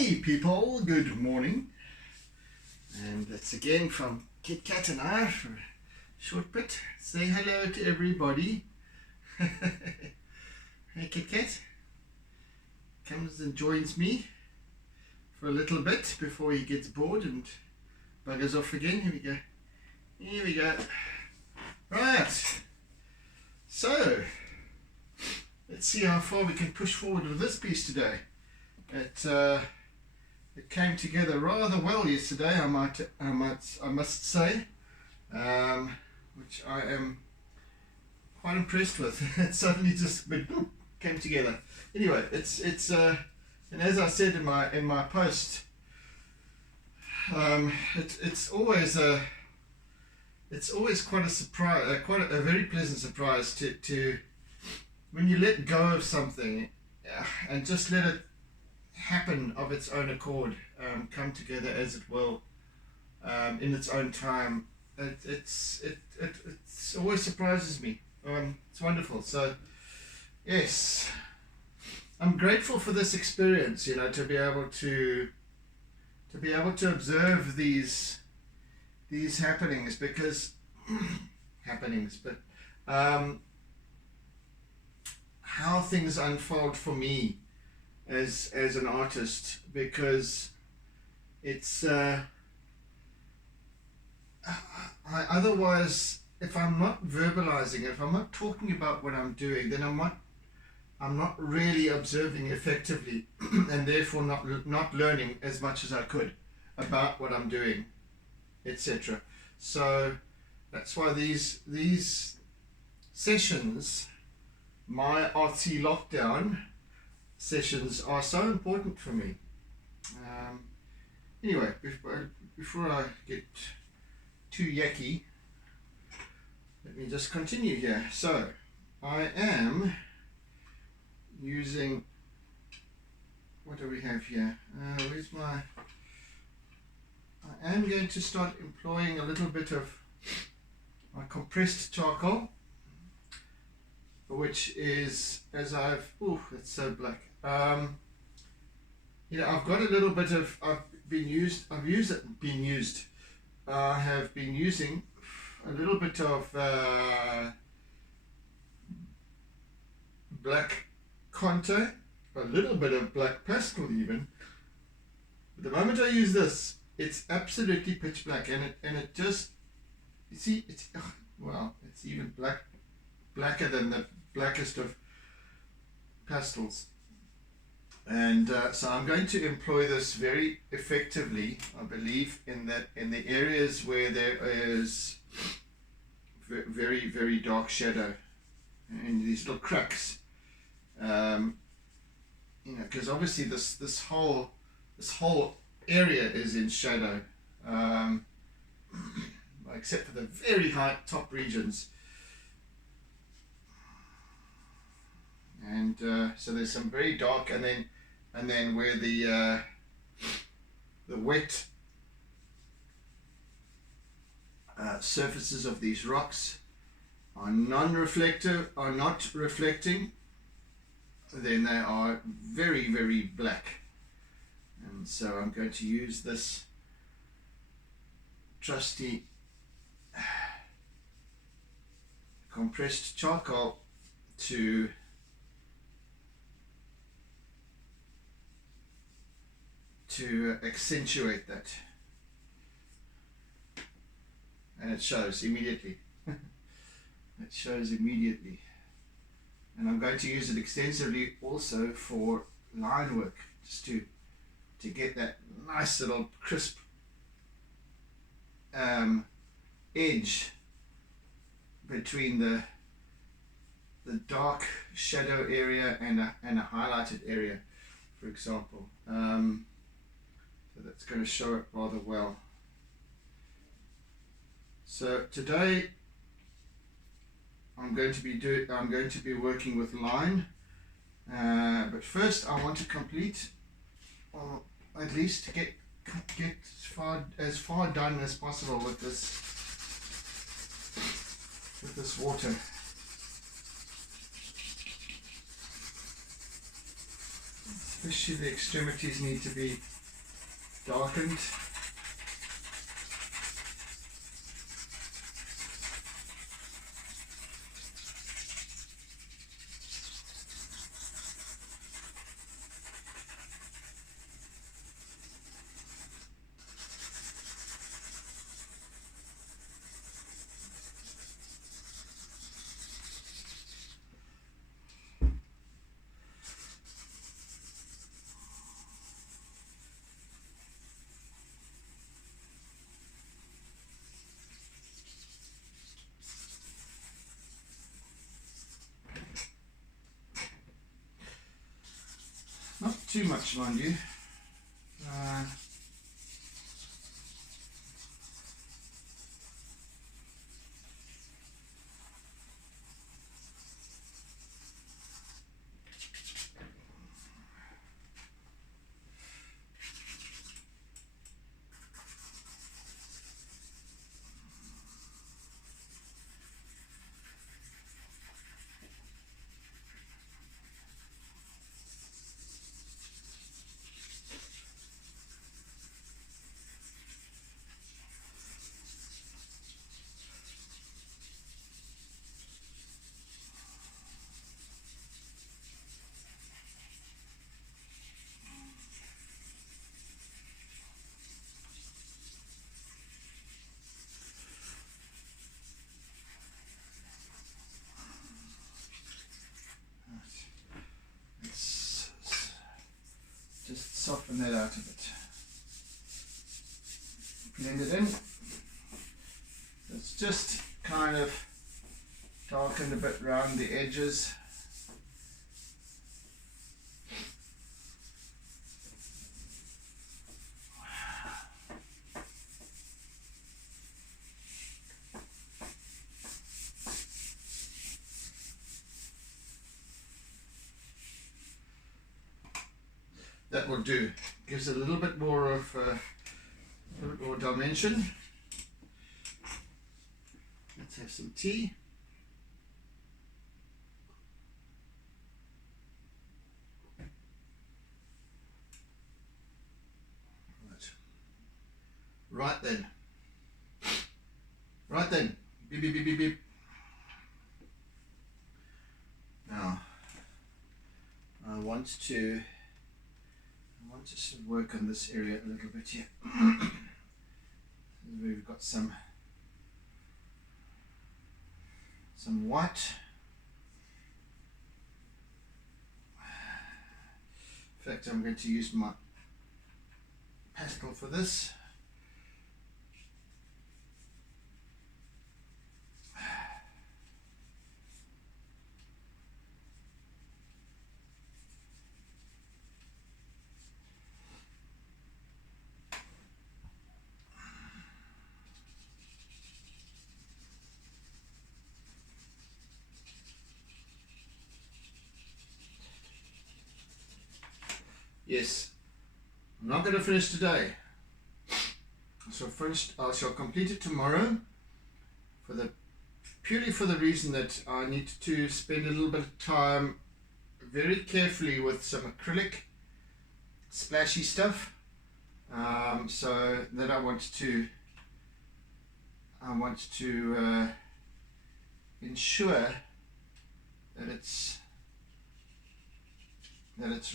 Hey people, good morning. And that's again from Kit Kat and I for a short bit. Say hello to everybody. Hey Kit Kat. Comes and joins me for a little bit before he gets bored and buggers off again. Here we go. Here we go. Right. So, let's see how far we can push forward with this piece today. It came together rather well yesterday, I must say, which I am quite impressed with. It suddenly just came together. Anyway, it's and as I said in my post, it's always quite a surprise, quite a very pleasant surprise to when you let go of something and just let it happen of its own accord, come together as it will, in its own time. It always surprises me. It's wonderful. So yes, I'm grateful for this experience, you know, to be able to observe these happenings, because how things unfold for me as an artist, because it's otherwise, if I'm not verbalizing, if I'm not talking about what I'm doing, then I'm not really observing effectively and therefore not learning as much as I could about what I'm doing, etc. So that's why these sessions, My Artsy Lockdown sessions, are so important for me. Anyway, before I get too yucky, let me just continue here. So I am using, what do we have here? I am going to start employing a little bit of my compressed charcoal, which is, as I've, it's so black. You know, I've got a little bit of, I have been using a little bit of black contour, a little bit of black pastel even. But the moment I use this, it's absolutely pitch black, and it just, you see, it's, well, it's even blacker than the blackest of pastels. And so I'm going to employ this very effectively, I believe, in the areas where there is very, very dark shadow, and these little cracks. You know, because obviously this whole area is in shadow, except for the very high top regions. And so there's some very dark, and then where the wet surfaces of these rocks are non-reflective, are not reflecting, then they are very, very black. And so I'm going to use this trusty compressed charcoal to accentuate that, and it shows immediately. It shows immediately, and I'm going to use it extensively also for line work, just to get that nice little crisp edge between the dark shadow area and a highlighted area, for example. So that's going to show it rather well. So today I'm going to be working with line, but first I want to complete, or at least get as far done as possible with this water. Especially the extremities need to be darkened. Not too much, mind you. Just soften that out a bit. Blend it in. It's just kind of darkened a bit around the edges. That will do. Gives it a little bit more of a little bit more dimension. Let's have some tea. Right then. Right then. Beep beep beep beep beep. Now I want to work on this area a little bit here. We've got some white. In fact, I'm going to use my pastel for this. Yes, I'm not going to finish today. I shall complete it tomorrow, purely for the reason that I need to spend a little bit of time very carefully with some acrylic splashy stuff. So that I want to ensure that it's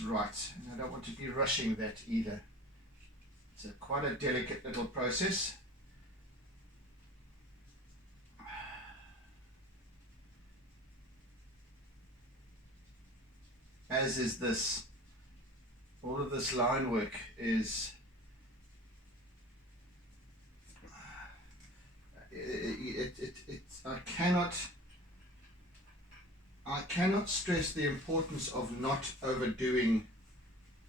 right, and I don't want to be rushing that either. It's quite a delicate little process. As is this. All of this line work is I cannot stress the importance of not overdoing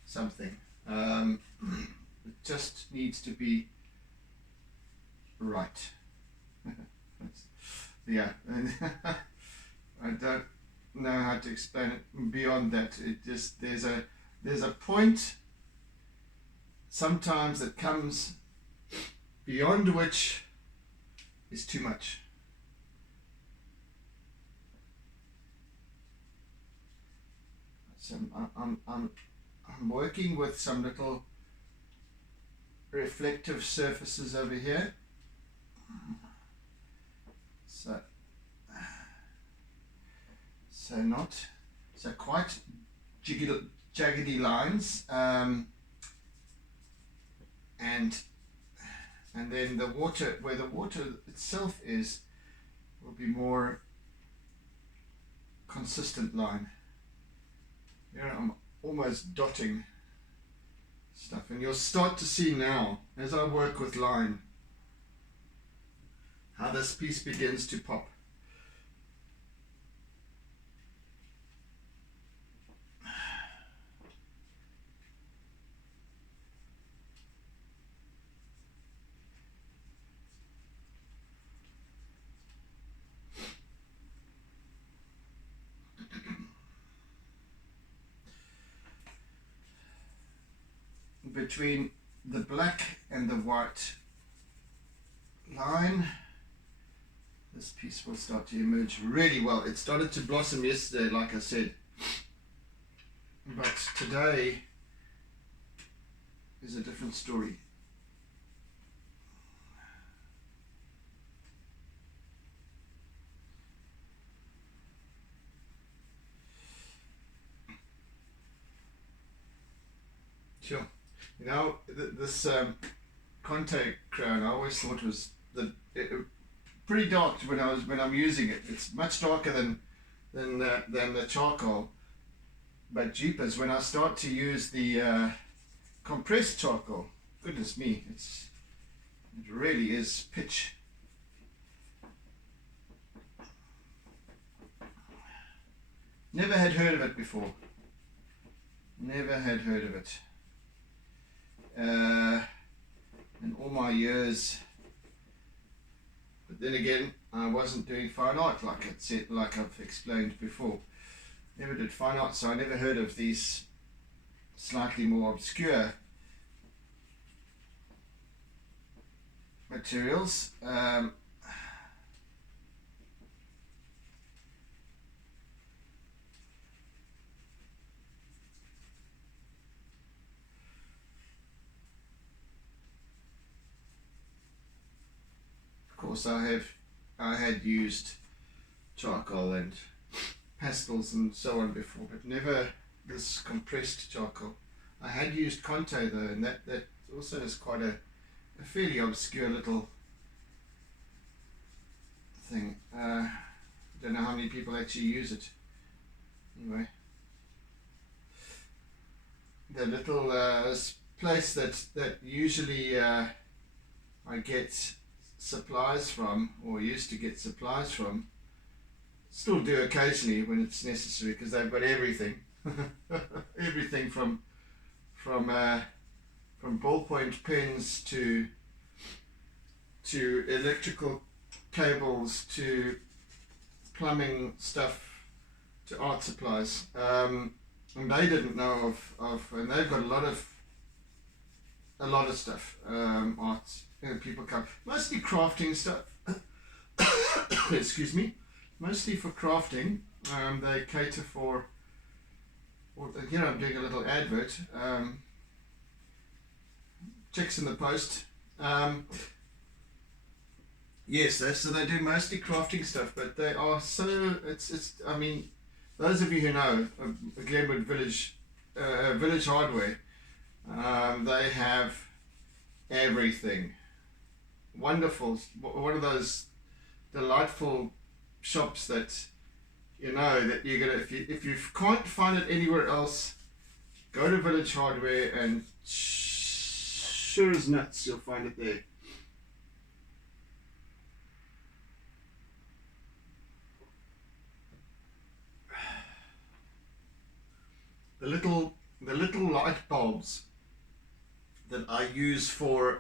something. It just needs to be right. Yeah, and I don't know how to explain it beyond that. It just there's a point sometimes that comes beyond which is too much. So I'm working with some little reflective surfaces over here. So quite jaggedy lines, and then the water, where the water itself is, will be more consistent line. Here I'm almost dotting stuff, and you'll start to see now as I work with line how this piece begins to pop. Between the black and the white line, this piece will start to emerge really well. It started to blossom yesterday, like I said, but today is a different story. Sure. You know, this Conte crown, I always thought was pretty dark when I'm using it. It's much darker than the charcoal. But jeepers, when I start to use the compressed charcoal, goodness me, it really is pitch. Never had heard of it before. Never had heard of it. In all my years, but then again, I wasn't doing fine art like I've explained before. Never did fine art, so I never heard of these slightly more obscure materials. Of course, I had used charcoal and pastels and so on before, but never this compressed charcoal. I had used Conte though, and that also is quite a fairly obscure little thing. I don't know how many people actually use it. Anyway, the little place that usually I get supplies from, or used to get supplies from, still do occasionally when it's necessary, because they've got everything. Everything from ballpoint pens to electrical cables to plumbing stuff to art supplies, and they didn't know of and they've got a lot of stuff, art. People come mostly crafting stuff. Excuse me, mostly for crafting. They cater for, or here I'm doing a little advert. Checks in the post. Yes, so they do mostly crafting stuff, but they are so. It's. I mean, those of you who know Glenwood Village, Village Hardware, they have everything. Wonderful, one of those delightful shops that you know that you're gonna, if you can't find it anywhere else, go to Village Hardware and sure as nuts you'll find it there. The little light bulbs that I use for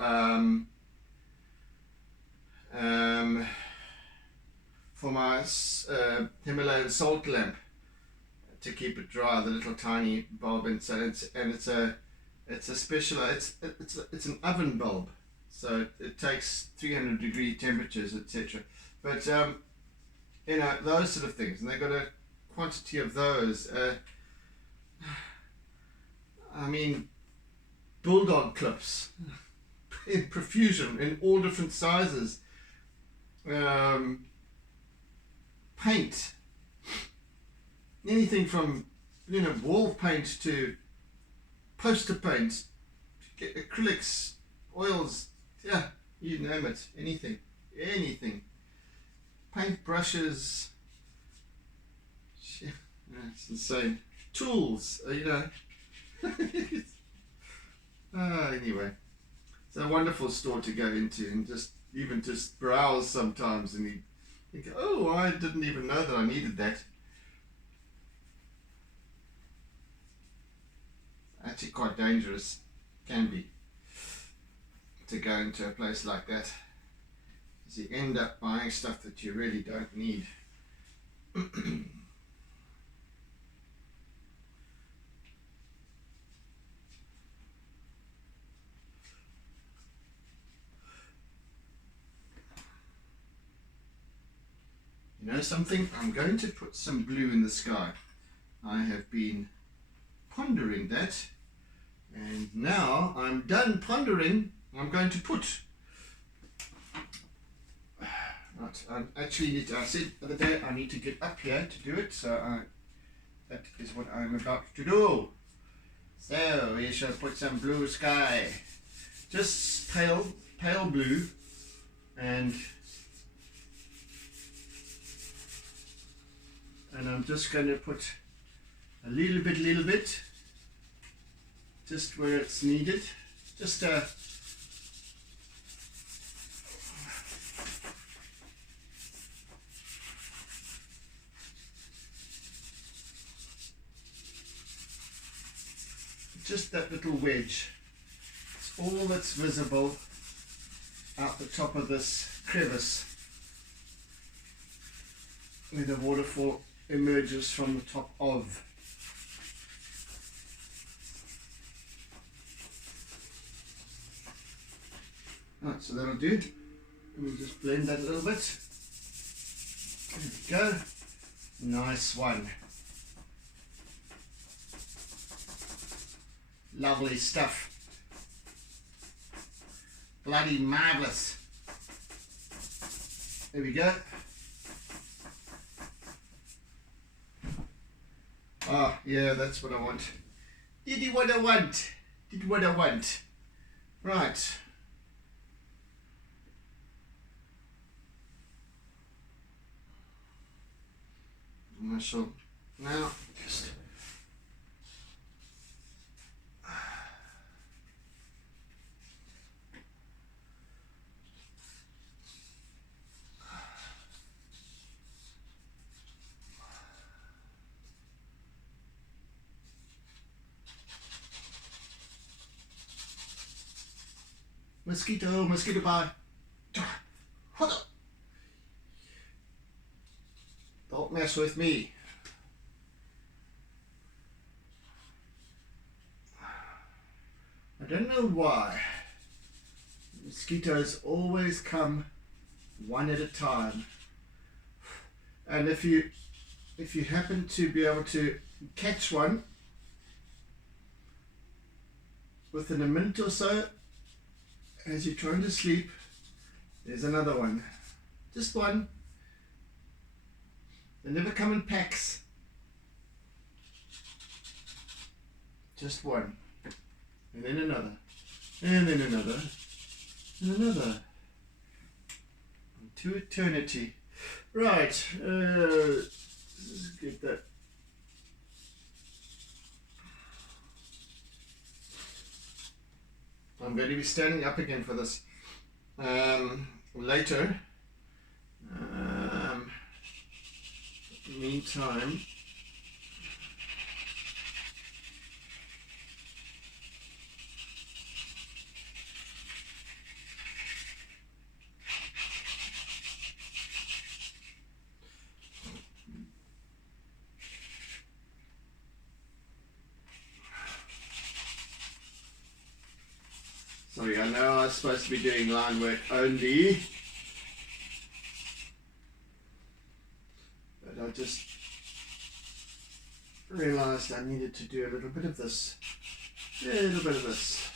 my Himalayan salt lamp to keep it dry, the little tiny bulb inside, it's a special, it's an oven bulb, so it takes 300-degree temperatures, etc. But you know, those sort of things, and they've got a quantity of those. I mean, bulldog clips. in profusion, in all different sizes. Paint, anything from, you know, wall paint to poster paint, acrylics, oils, yeah, you name it, anything, paint brushes, it's insane, tools, you know. Anyway, it's a wonderful store to go into and just browse sometimes, and you think, oh, I didn't even know that I needed that. Actually quite dangerous, can be, to go into a place like that, because you end up buying stuff that you really don't need. You know something? I'm going to put some blue in the sky. I have been pondering that, and now I'm done pondering. I'm going to put. Right, I said the other day I need to get up here to do it, so that is what I'm about to do. So we shall put some blue sky, just pale blue, and I'm just going to put a little bit, just where it's needed, just that little wedge. It's all that's visible out the top of this crevice where the waterfall emerges from the top of. Right, so that'll do. Let me just blend that a little bit. There we go. Nice one. Lovely stuff. Bloody marvellous. There we go. Ah, yeah, that's what I want. Did you what I want? Did what I want. Right. I shall now just mosquito bye. Don't mess with me. I don't know why. Mosquitoes always come one at a time. And if you happen to be able to catch one within a minute or so, as you're trying to sleep, there's another one. Just one. They never come in packs. Just one. And then another. And then another. And another. To eternity. Right. Let's get that. I'm going to be standing up again for this later. Meantime, sorry, I know I was supposed to be doing line work only, but I just realized I needed to do a little bit of this, a little bit of this.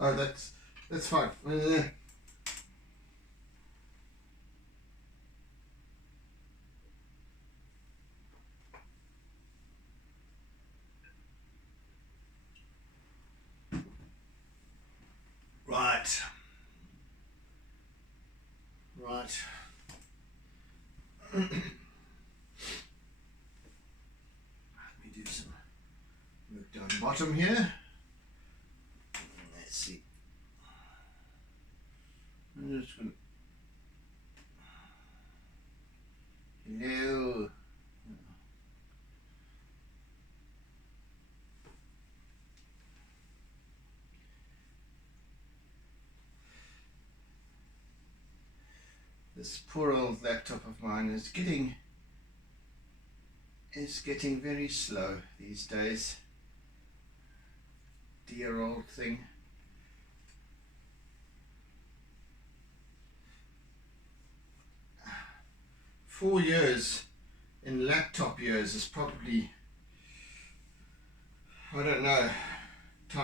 Oh, that's fine. Right. Right. Let me do some work down the bottom here. Let's see. I'm just going to... Hello. This poor old laptop of mine is getting very slow these days. Dear old thing. Four years in laptop years is probably, I don't know,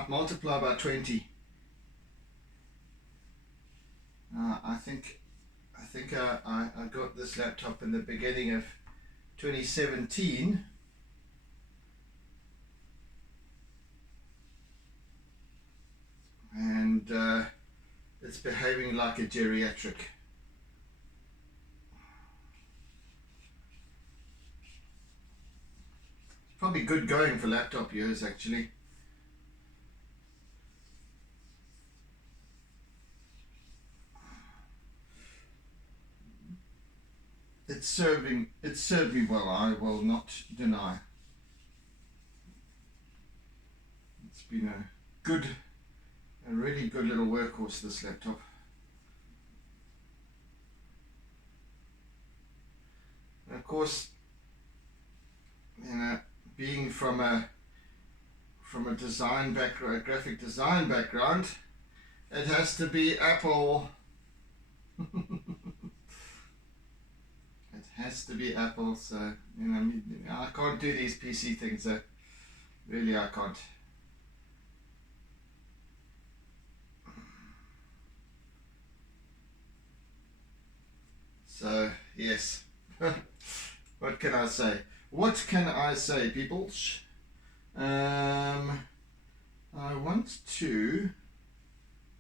multiply by 20. I think I got this laptop in the beginning of 2017, and it's behaving like a geriatric. Probably good going for laptop years, actually. It served me well, I will not deny. It's been a really good little workhorse, this laptop. And of course, you know, being from a design background, a graphic design background, it has to be Apple. It has to be Apple, so you know, I can't do these PC things. Really, I can't. So yes, what can I say? What can I say, people? I want to.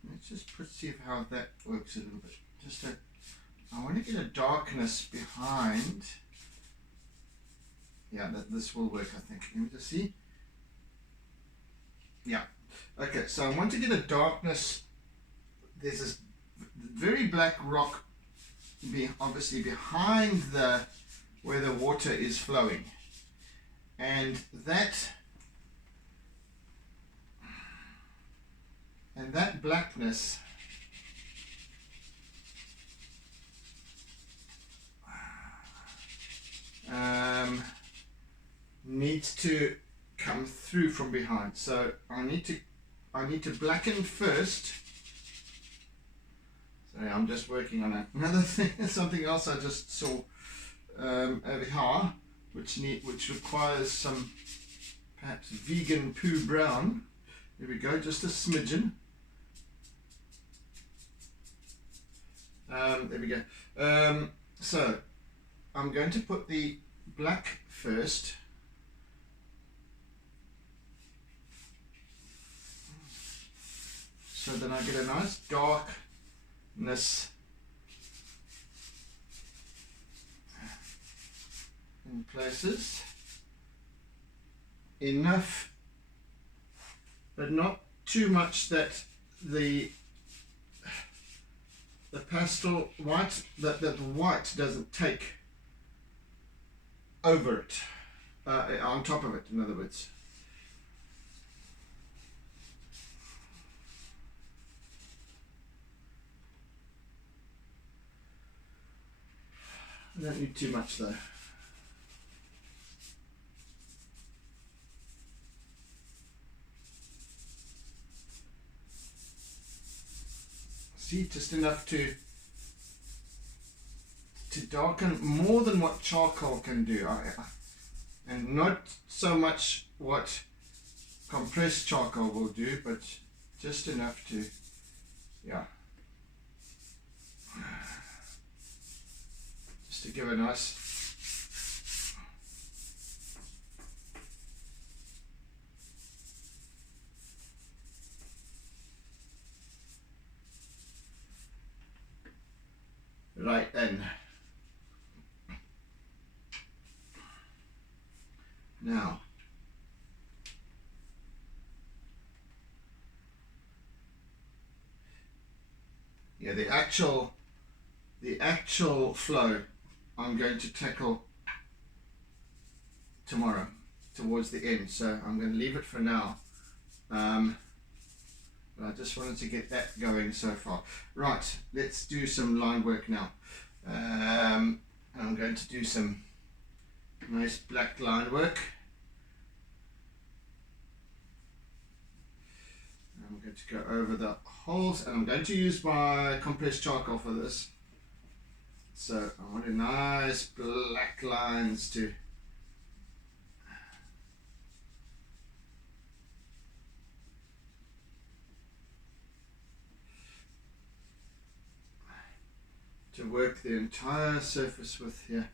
Let's just see how that works a little bit. I want to get a darkness behind. Yeah, this will work, I think. Let me just see. Yeah. Okay, so I want to get a darkness. There's this very black rock, obviously behind where the water is flowing, and that blackness needs to come through from behind. So I need to blacken first. Sorry, I'm just working on another thing. Something else I just saw over here, which requires some perhaps vegan poo brown. There we go, just a smidgen. There we go. So I'm going to put the black first. So then I get a nice darkness in places. Enough, but not too much that the pastel white, that the white doesn't take over it, on top of it, in other words. I don't need too much though. See, just enough to darken, more than what charcoal can do, and not so much what compressed charcoal will do, but just enough to, yeah, just to give a nice, right then. Now, yeah, the actual flow I'm going to tackle tomorrow towards the end, so I'm going to leave it for now. But I just wanted to get that going so far. Right, let's do some line work now. I'm going to do some nice black line work. I'm going to go over the holes, and I'm going to use my compressed charcoal for this. So I want a nice black lines to work the entire surface with here.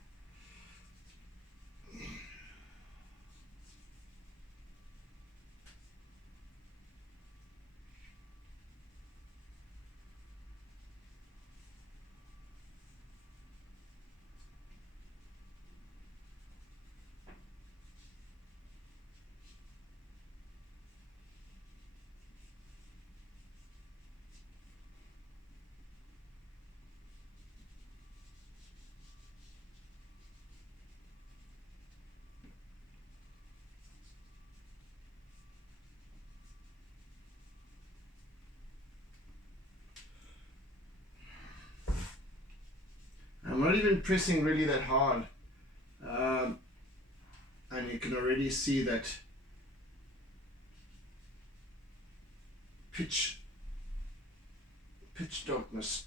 I'm not even pressing really that hard, and you can already see that pitch darkness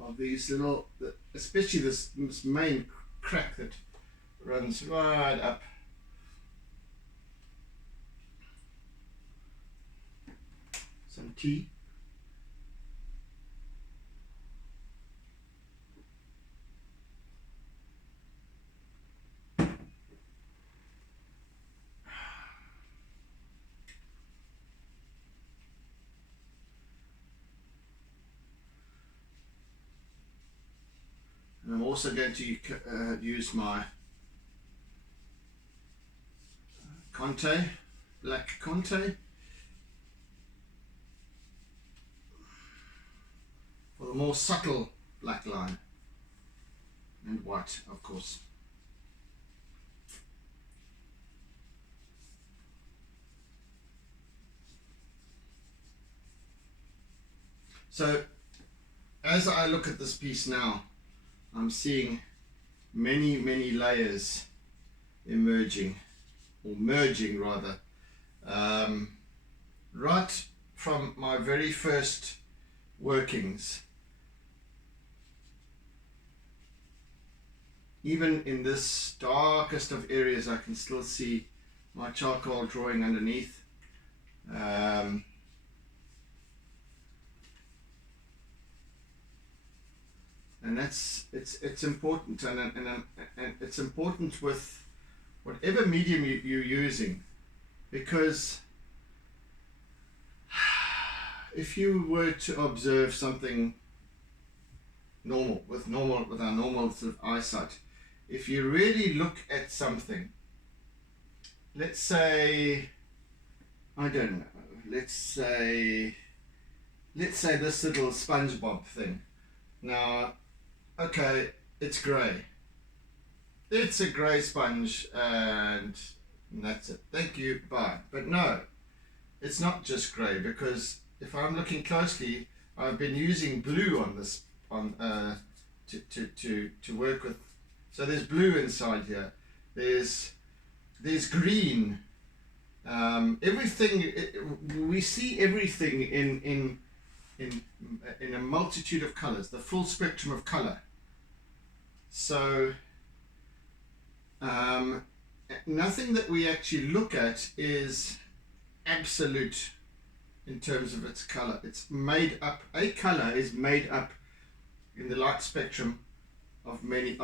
of these little, especially this main crack that runs right up. Some tea. And I'm also going to use my Conte, black Conte, for the more subtle black line, and white, of course. So as I look at this piece now, I'm seeing many layers emerging, or merging rather, right from my very first workings. Even in this darkest of areas, I can still see my charcoal drawing underneath. And it's important, and it's important with whatever medium you're using, because if you were to observe something normal with our normal sort of eyesight, if you really look at something, let's say, I don't know, let's say this little SpongeBob thing. Now, okay, it's grey. It's a grey sponge, and that's it. Thank you, bye. But no, it's not just grey, because if I'm looking closely, I've been using blue on this to work with. So there's blue inside here. There's green. Everything. We see everything in a multitude of colors, the full spectrum of color. So nothing that we actually look at is absolute in terms of its color. It's made up, a color is made up in the light spectrum of many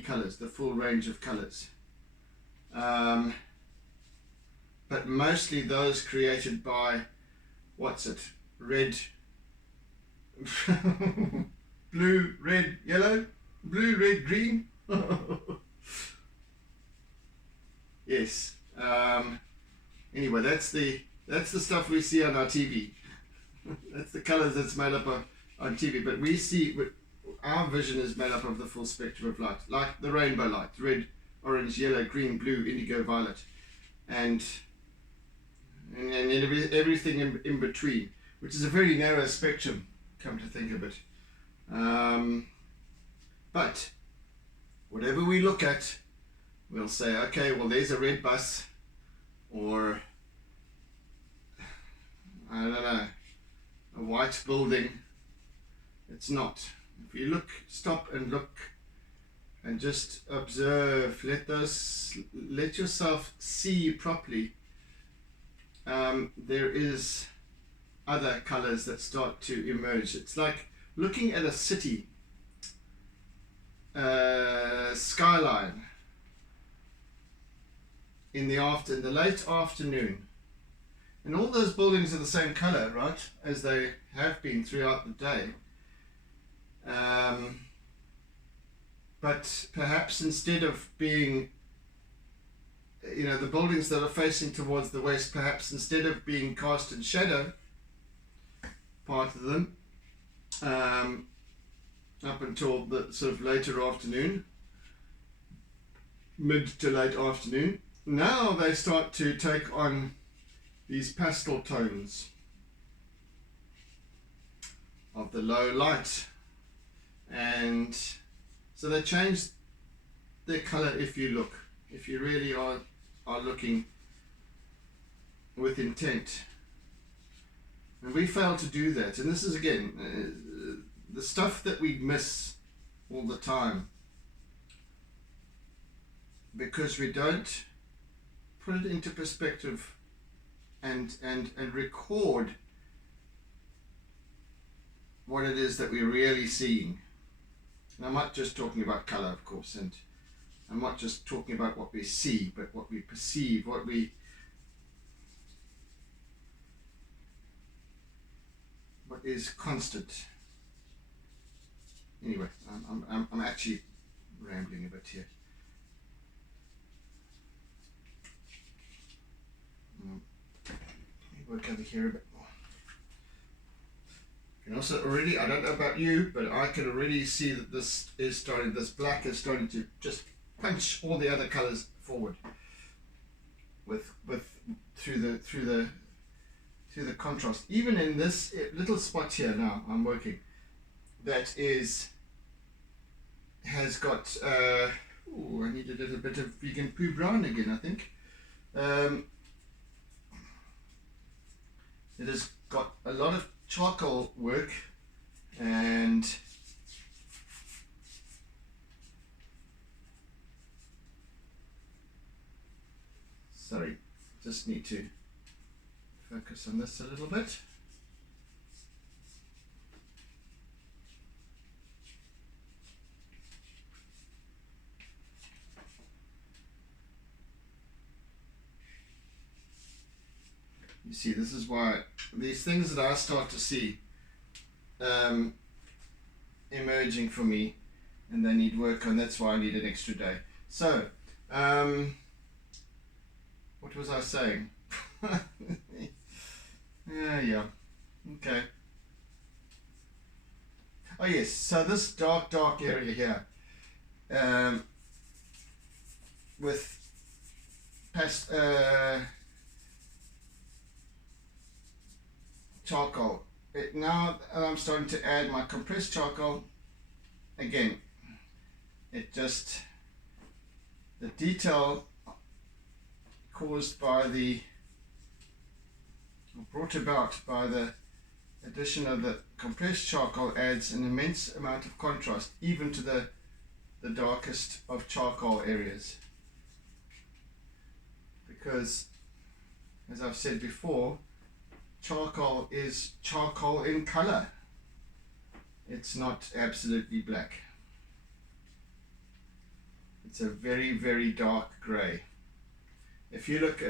colors, the full range of colors. But mostly those created by, what's it, red, blue, red, yellow, blue, red, green. Yes. Anyway, that's the stuff we see on our TV. That's the colors that's made up on TV. But we see, our vision is made up of the full spectrum of light, like the rainbow light: red, orange, yellow, green, blue, indigo, violet, and everything in between, which is a very narrow spectrum, come to think of it. But whatever we look at, we'll say, okay, well, there's a red bus, or I don't know, a white building. It's not. If you look, stop and look and just observe, let yourself see properly. There is other colors that start to emerge. It's like looking at a city skyline in the late afternoon, and all those buildings are the same color, right, as they have been throughout the day. But perhaps instead of being, the buildings that are facing towards the west, perhaps instead of being cast in shadow, part of them, up until the sort of later afternoon, mid to late afternoon, now they start to take on these pastel tones of the low light, and so they change their color if you really are looking with intent. And we fail to do that, and this is again the stuff that we miss all the time because we don't put it into perspective and record what it is that we're really seeing. And I'm not just talking about color, of course, and I'm not just talking about what we see, but what we perceive, what is constant. Anyway, I'm actually rambling a bit here. Let me work over here a bit more. You can also already, I don't know about you, but I can already see that this black is starting to just punch all the other colors forward through the contrast. Even in this little spot here now I'm working, that has got I need a little bit of vegan poo brown again, I think. It has got a lot of charcoal work, and sorry, just need to focus on this a little bit. You see, this is why these things that I start to see emerging for me, and they need work on. That's why I need an extra day. So, what was I saying? Yeah, okay. Oh yes, so this dark area here, with past charcoal. Now I'm starting to add my compressed charcoal again. It just, the detail caused by brought about by the addition of the compressed charcoal adds an immense amount of contrast, even to the darkest of charcoal areas. because, as I've said before, charcoal is charcoal in color. It's not absolutely black. It's a very, very dark gray. If you look,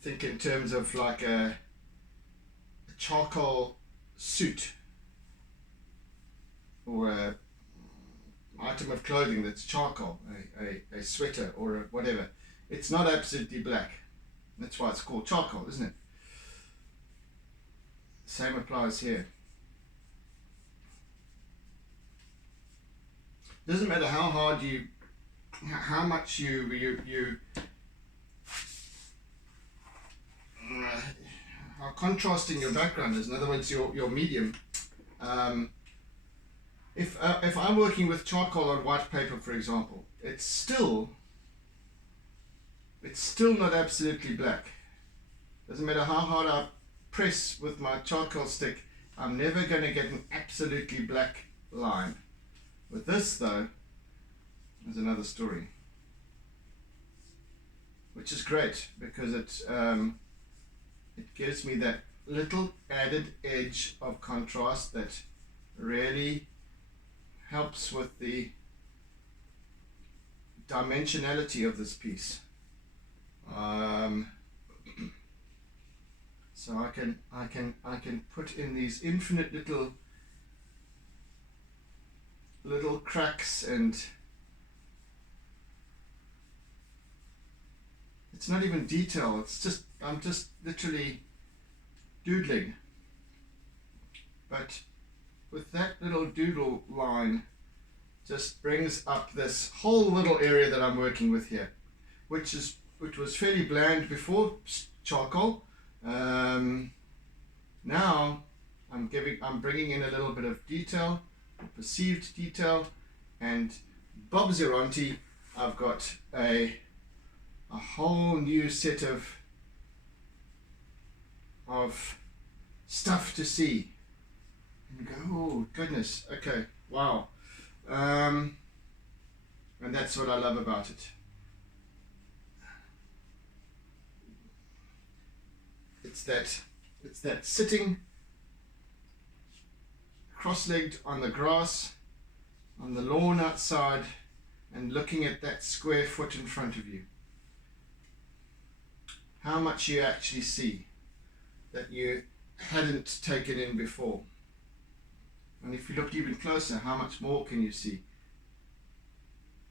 think in terms of like a charcoal suit or a item of clothing that's charcoal, a sweater or a whatever, it's not absolutely black. That's why it's called charcoal, isn't it? Same applies here. Doesn't matter how hard you, how much how contrasting your background is. In other words, your medium. If I'm working with charcoal on white paper, for example, it's still not absolutely black. Doesn't matter how hard I press with my charcoal stick, I'm never going to get an absolutely black line. With this, though, there's another story, which is great because it gives me that little added edge of contrast that really helps with the dimensionality of this piece. So I can put in these infinite little cracks, and it's not even detail, it's just, I'm just literally doodling. But with that little doodle line just brings up this whole little area that I'm working with here, which was fairly bland before charcoal. Now I'm bringing in a little bit of detail, perceived detail, and Bob Zeronti, I've got a whole new set of stuff to see and go, oh goodness, okay, wow. And that's what I love about it. It's that sitting cross-legged on the grass, on the lawn outside, and looking at that square foot in front of you. How much you actually see that you hadn't taken in before. And if you look even closer, how much more can you see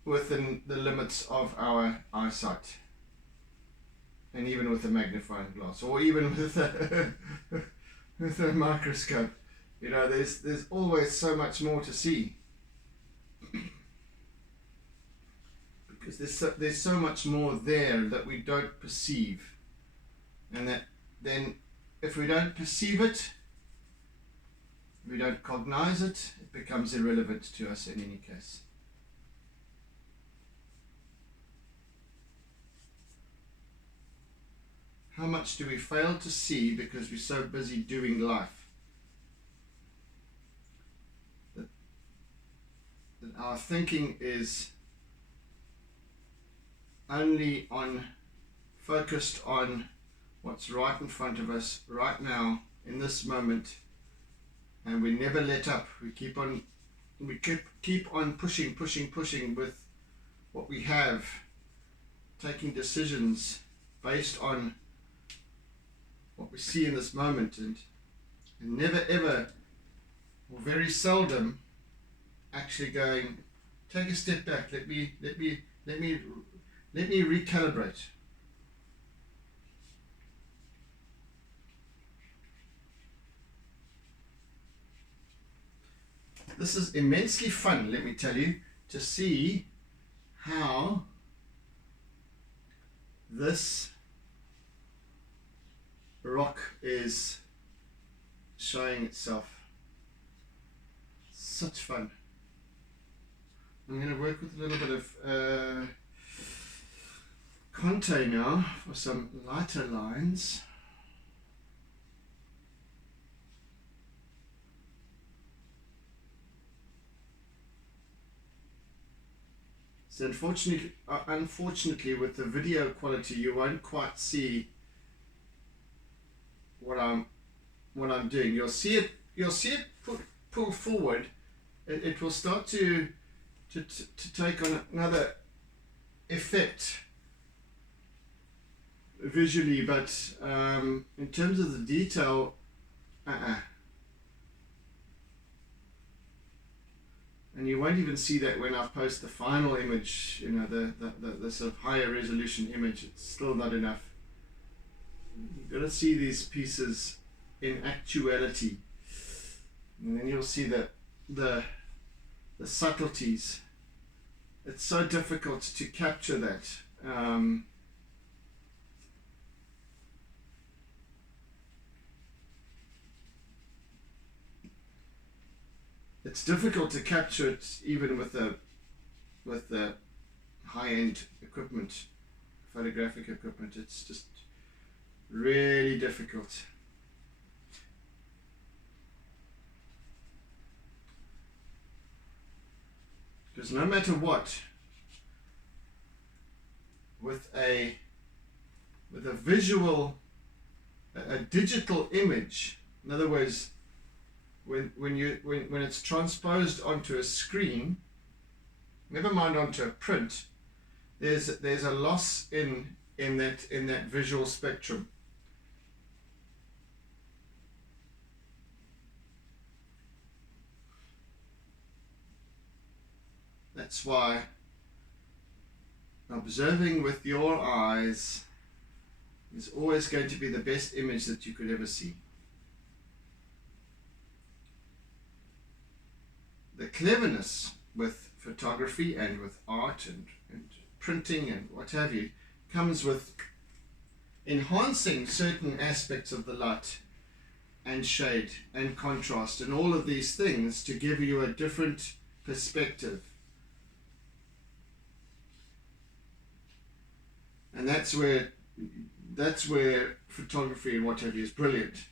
within the limits of our eyesight? And even with a magnifying glass, or even with a microscope, you know, there's always so much more to see, because there's so much more there that we don't perceive, and that then if we don't perceive it, if we don't cognize it, it becomes irrelevant to us in any case. How much do we fail to see because we're so busy doing life? That our thinking is only focused on what's right in front of us right now in this moment, and we never let up. We keep on pushing with what we have, taking decisions based on what we see in this moment, and never ever, or very seldom, actually going, take a step back, let me recalibrate. This is immensely fun, let me tell you, to see how this rock is showing itself. Such fun. I'm going to work with a little bit of contour now for some lighter lines. So unfortunately, with the video quality, you won't quite see what I'm doing. You'll see it pull forward. It will start to take on another effect visually, but in terms of the detail, and you won't even see that when I post the final image, you know, the sort of higher resolution image. It's still not enough. You've got to see these pieces in actuality, and then you'll see the subtleties. It's so difficult to capture that. It's difficult to capture it even with the high-end equipment, photographic equipment. It's just really difficult. Because no matter what, with a visual, a digital image, in other words, when it's transposed onto a screen, never mind onto a print, there's a loss in that visual spectrum. That's why observing with your eyes is always going to be the best image that you could ever see. The cleverness with photography and with art and printing and what have you comes with enhancing certain aspects of the light and shade and contrast and all of these things to give you a different perspective. And that's where photography and what have you is brilliant.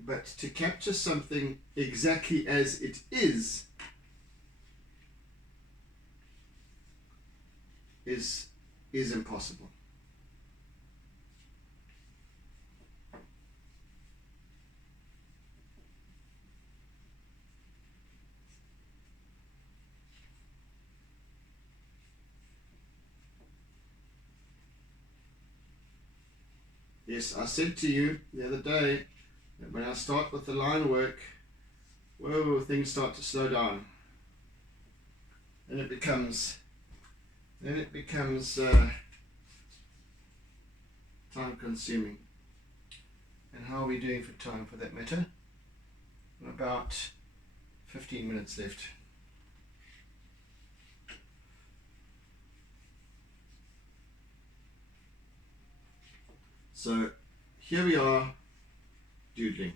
But to capture something exactly as it is impossible. Yes, I said to you the other day that when I start with the line work, whoa, things start to slow down. And it becomes time consuming. And how are we doing for time, for that matter? About 15 minutes left. So here we are doodling.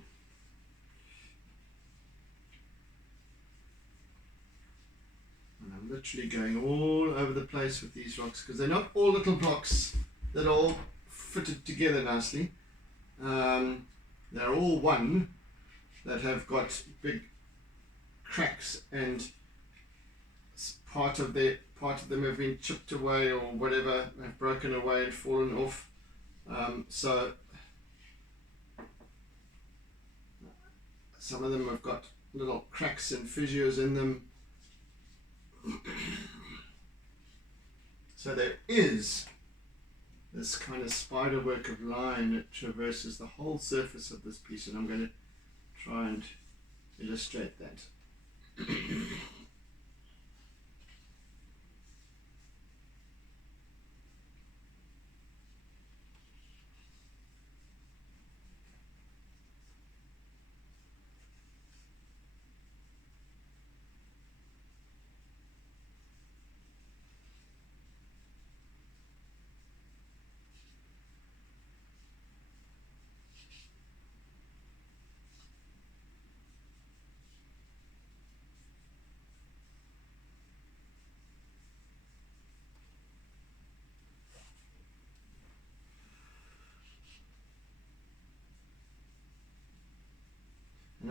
And I'm literally going all over the place with these rocks because they're not all little blocks that are all fitted together nicely. They're all one that have got big cracks and part of them have been chipped away or whatever, have broken away and fallen off. So some of them have got little cracks and fissures in them. So there is this kind of spider work of line that traverses the whole surface of this piece, and I'm going to try and illustrate that.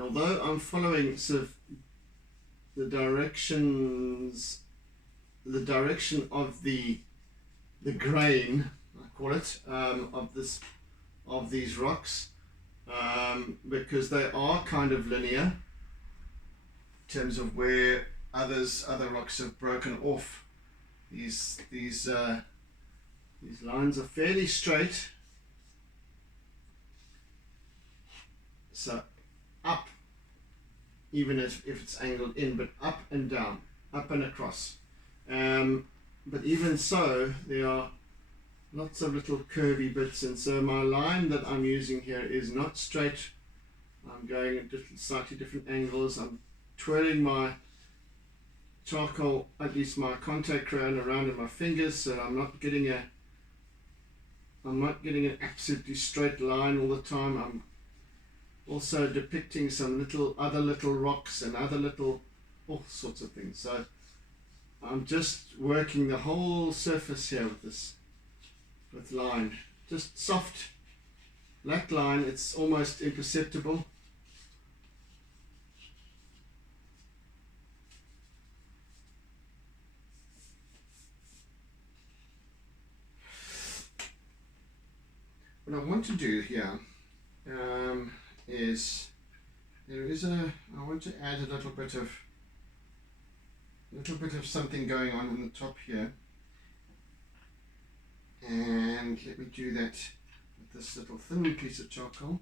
And although I'm following sort of the direction of the grain, I call it, of these rocks, because they are kind of linear in terms of where other rocks have broken off. These lines are fairly straight, so up, even if it's angled in, but up and down, up and across. But even so, there are lots of little curvy bits, and so my line that I'm using here is not straight. I'm going at slightly different angles. I'm twirling my charcoal, at least my contact crayon, around in my fingers, so I'm not getting an absolutely straight line all the time. I'm also depicting some other little rocks and all sorts of things. So I'm just working the whole surface here with line, just soft black line. It's almost imperceptible. What I want to do here is I want to add a little bit of something going on the top here, and let me do that with this little thin piece of charcoal.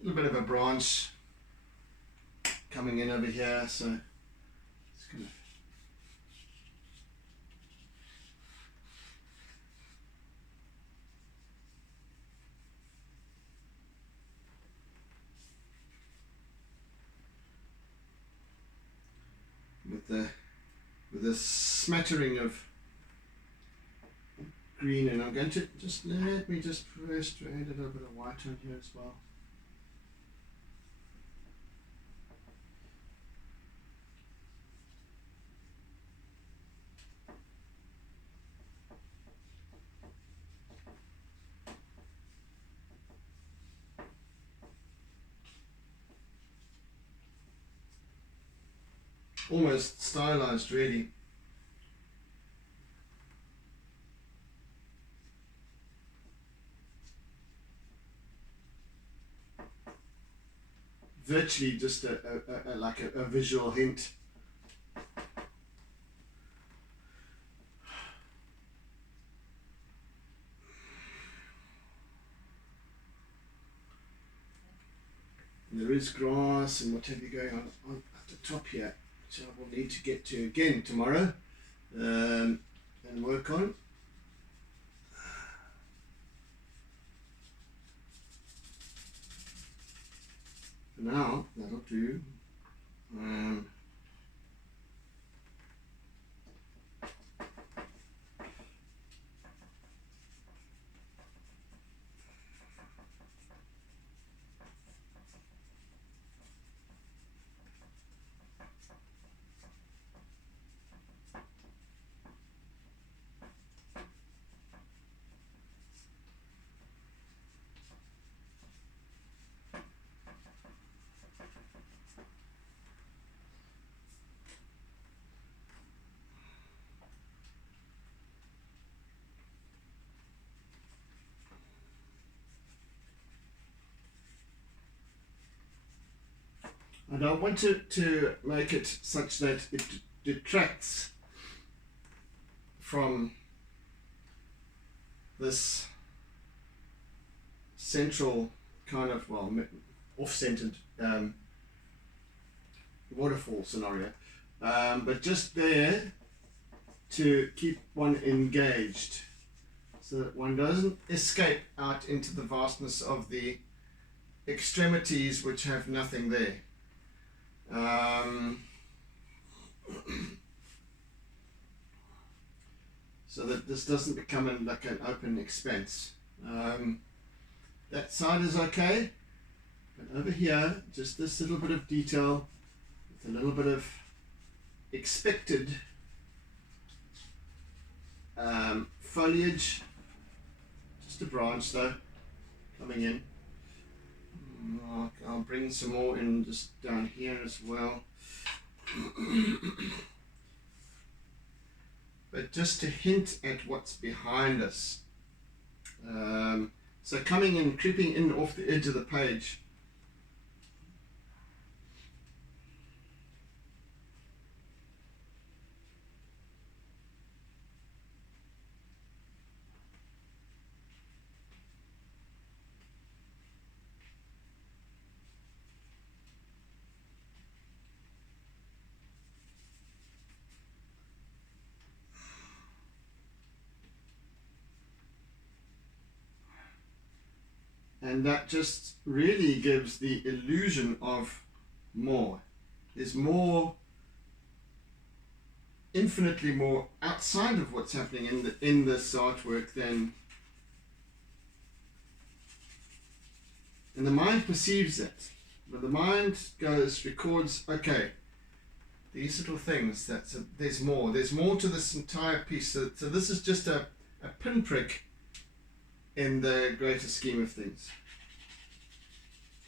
A little bit of a branch coming in over here, so it's kind of with a smattering of green, and I'm going to let me just first add a little bit of white on here as well. Almost stylized, really. Virtually just like a visual hint. And there is grass and what have you going on at the top here, which I will need to get to again tomorrow and work on. For now, that'll do. I don't want to make it such that it detracts from this central kind of, well, off-centered waterfall scenario, but just there to keep one engaged. so that one doesn't escape out into the vastness of the extremities which have nothing there. So that this doesn't become like an open expanse. That side is okay, but over here, just this little bit of detail with a little bit of expected foliage, just a branch though, coming in. I'll bring some more in just down here as well. But just to hint at what's behind us. So coming in, creeping in off the edge of the page. And that just really gives the illusion of more. There's more, infinitely more outside of what's happening in this artwork than, and the mind perceives it. But the mind records, okay, these little things, there's more to this entire piece. So this is just a pinprick in the greater scheme of things.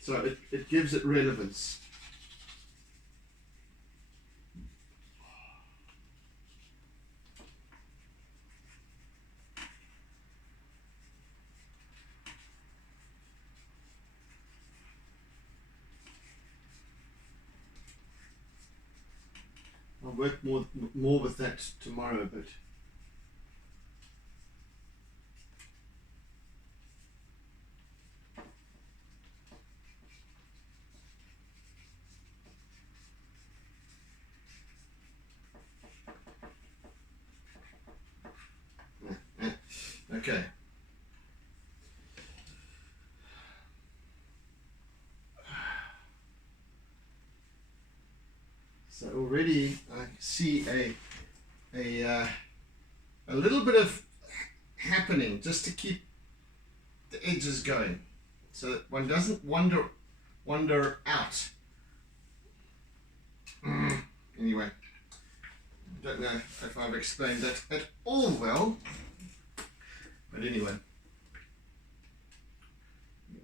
So it gives it relevance. I'll work more with that tomorrow, but okay. So already I see a little bit of happening just to keep the edges going, so that one doesn't wander out. Anyway, I don't know if I've explained that at all well, but anyway,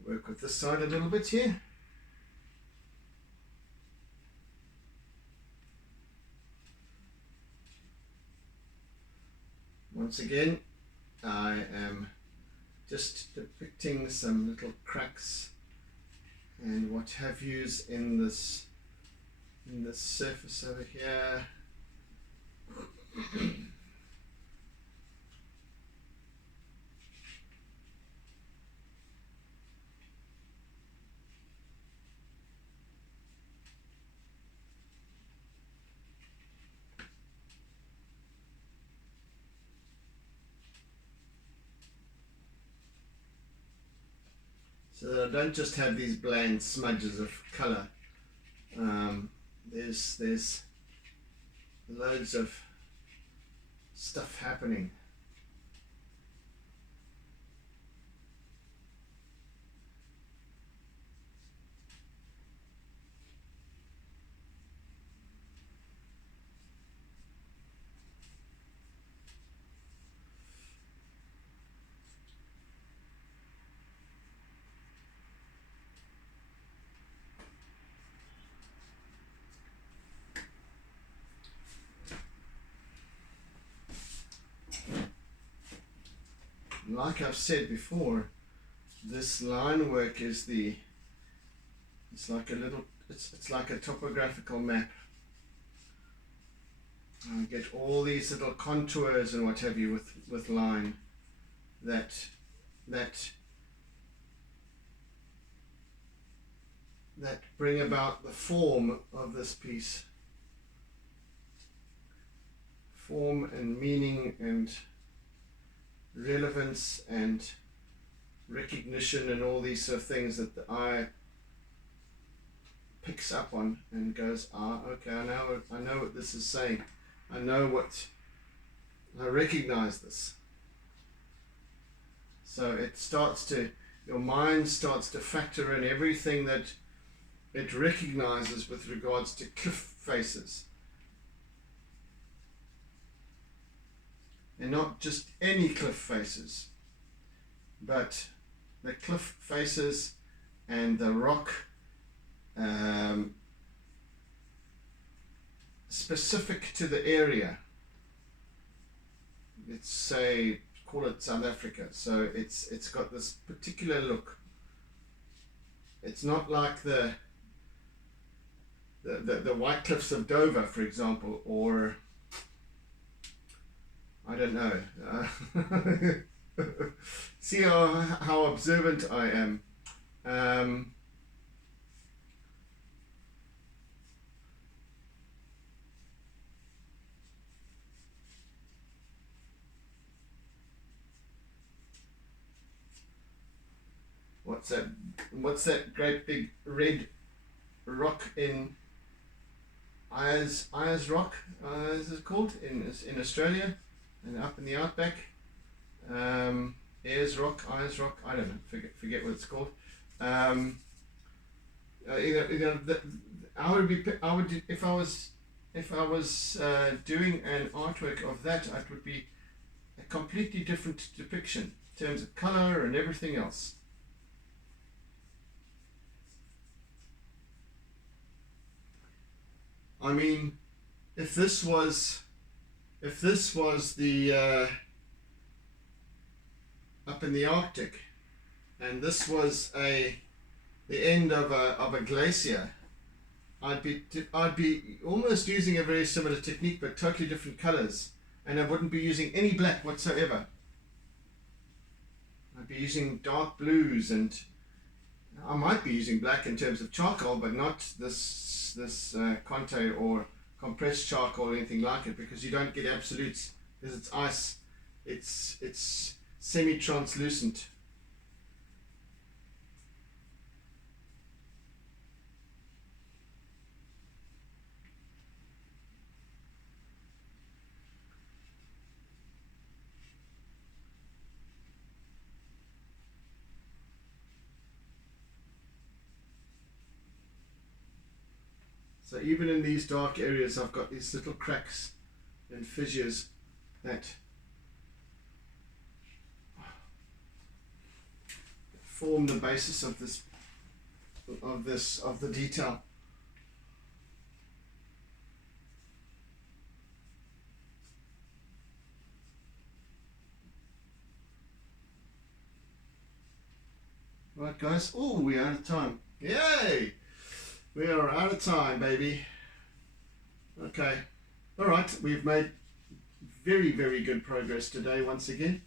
work with this side a little bit here. Once again, I am just depicting some little cracks and what have yous in this surface over here. So I don't just have these bland smudges of colour. There's loads of stuff happening. Like I've said before, this line work is it's like a topographical map. I get all these little contours and what have you with line that bring about the form of this piece. Form and meaning and relevance and recognition and all these sort of things that the eye picks up on and goes, okay, I know what this is saying. I recognize this. So your mind starts to factor in everything that it recognizes with regards to cliff faces. And not just any cliff faces, but the cliff faces and the rock specific to the area. Let's say, call it South Africa. So it's got this particular look. It's not like the White Cliffs of Dover, for example, or I don't know. See how observant I am. What's that great big red rock in Ayers Rock, is it called, in Australia and up in the outback? Ayers Rock, I don't know, forget what it's called. I would if I was doing an artwork of that, it would be a completely different depiction in terms of color and everything else. I mean, if this was the up in the Arctic, and this was the end of a glacier, I'd be almost using a very similar technique, but totally different colors, and I wouldn't be using any black whatsoever. I'd be using dark blues, and I might be using black in terms of charcoal, but not this Conte or compressed charcoal or anything like it, because you don't get absolutes, because it's ice. It's semi-translucent. So even in these dark areas, I've got these little cracks and fissures that form the basis of the detail. Right, guys. Oh, we're out of time. Yay! We are out of time, baby. Okay. All right. We've made very, very good progress today once again.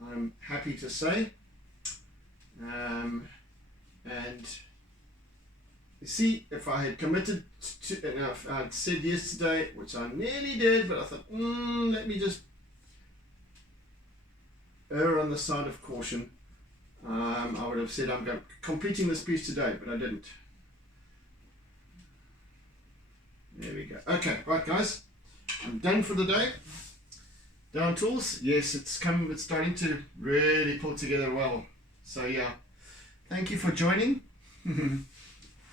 I'm happy to say. And you see, if I had committed to, if I'd said yesterday, which I nearly did, but I thought, let me just err on the side of caution. I would have said I'm completing this piece today, but I didn't. There we go. Okay, right, guys. I'm done for the day. Down tools. Yes, it's starting to really pull together well. So yeah, thank you for joining.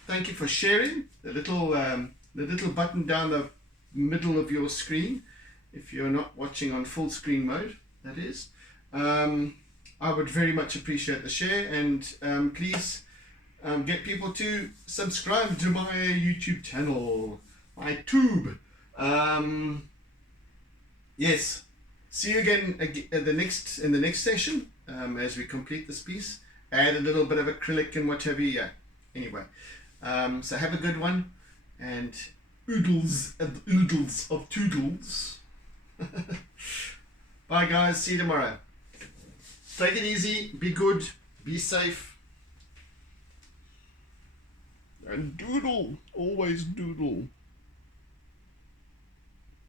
Thank you for sharing the little button down the middle of your screen. If you're not watching on full screen mode, that is. I would very much appreciate the share, and please get people to subscribe to my YouTube channel, my tube. Yes, see you again in the next session as we complete this piece. Add a little bit of acrylic and whatever. Yeah. Anyway, so have a good one, and oodles and oodles of toodles. Bye, guys. See you tomorrow. Take it easy, be good, be safe, and doodle, always doodle.